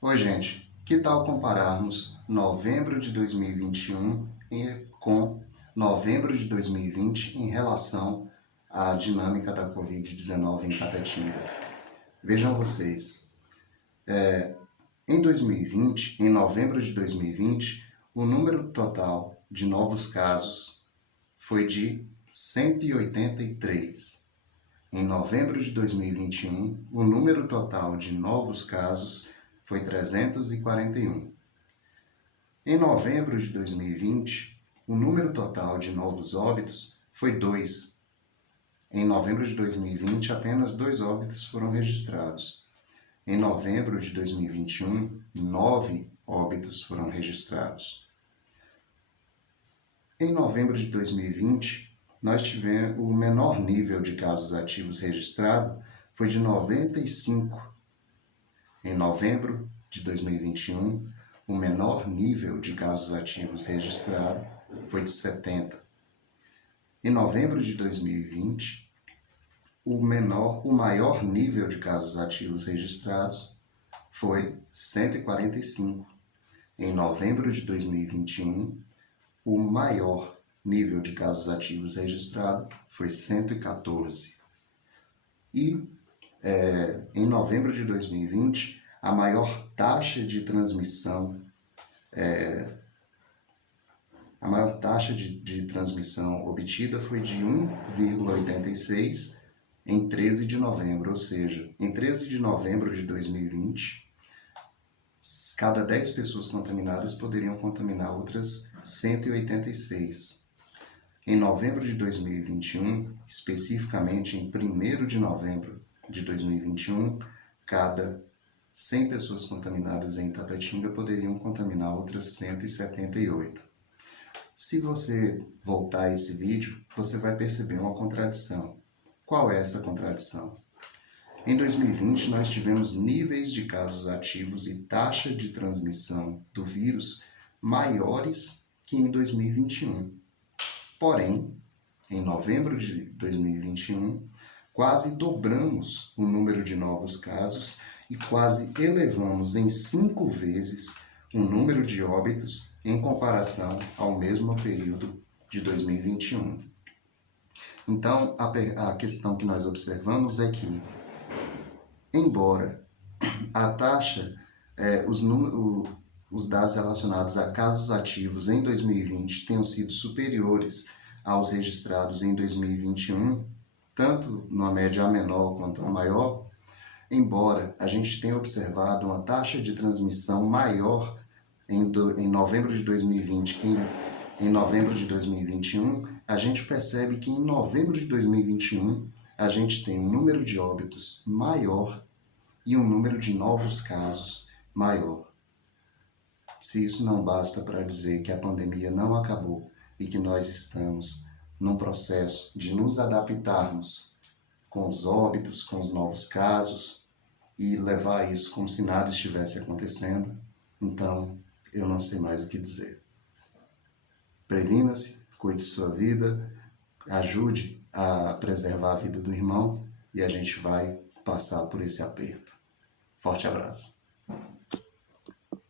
Oi, gente. Que tal compararmos novembro de 2021 com novembro de 2020 em relação à dinâmica da Covid-19 em Tapetinga? Vejam vocês, em 2020, em novembro de 2020, o número total de novos casos foi de 183. Em novembro de 2021, o número total de novos casos foi 341. Em novembro de 2020, o número total de novos óbitos foi 2. Em novembro de 2020, apenas 2 óbitos foram registrados. Em novembro de 2021, 9 óbitos foram registrados. Em novembro de 2020, nós tivemos o menor nível de casos ativos registrado foi de 95. Em novembro de 2021, o menor nível de casos ativos registrado foi de 70. Em novembro de 2020, o maior nível de casos ativos registrados foi 145. Em novembro de 2021, o maior nível de casos ativos registrado foi 114. Em novembro de 2020, a maior taxa de transmissão obtida foi de 1,86 em 13 de novembro, ou seja, em 13 de novembro de 2020, cada 10 pessoas contaminadas poderiam contaminar outras 186. Em novembro de 2021, especificamente em 1º de novembro de 2021, cada 100 pessoas contaminadas em Tapetinga poderiam contaminar outras 178. Se você voltar a esse vídeo, você vai perceber uma contradição. Qual é essa contradição? Em 2020, nós tivemos níveis de casos ativos e taxa de transmissão do vírus maiores que em 2021. Porém, em novembro de 2021, quase dobramos o número de novos casos e quase elevamos em 5 vezes o número de óbitos em comparação ao mesmo período de 2021. Então, a questão que nós observamos é que, embora a taxa, os dados relacionados a casos ativos em 2020 tenham sido superiores aos registrados em 2021, tanto numa média a menor quanto a maior, embora a gente tenha observado uma taxa de transmissão maior em novembro de 2020 que em novembro de 2021, a gente percebe que em novembro de 2021 a gente tem um número de óbitos maior e um número de novos casos maior. Se isso não basta para dizer que a pandemia não acabou e que nós estamos num processo de nos adaptarmos com os óbitos, com os novos casos e levar isso como se nada estivesse acontecendo, então eu não sei mais o que dizer. Previna-se, cuide de sua vida, ajude a preservar a vida do irmão e a gente vai passar por esse aperto. Forte abraço.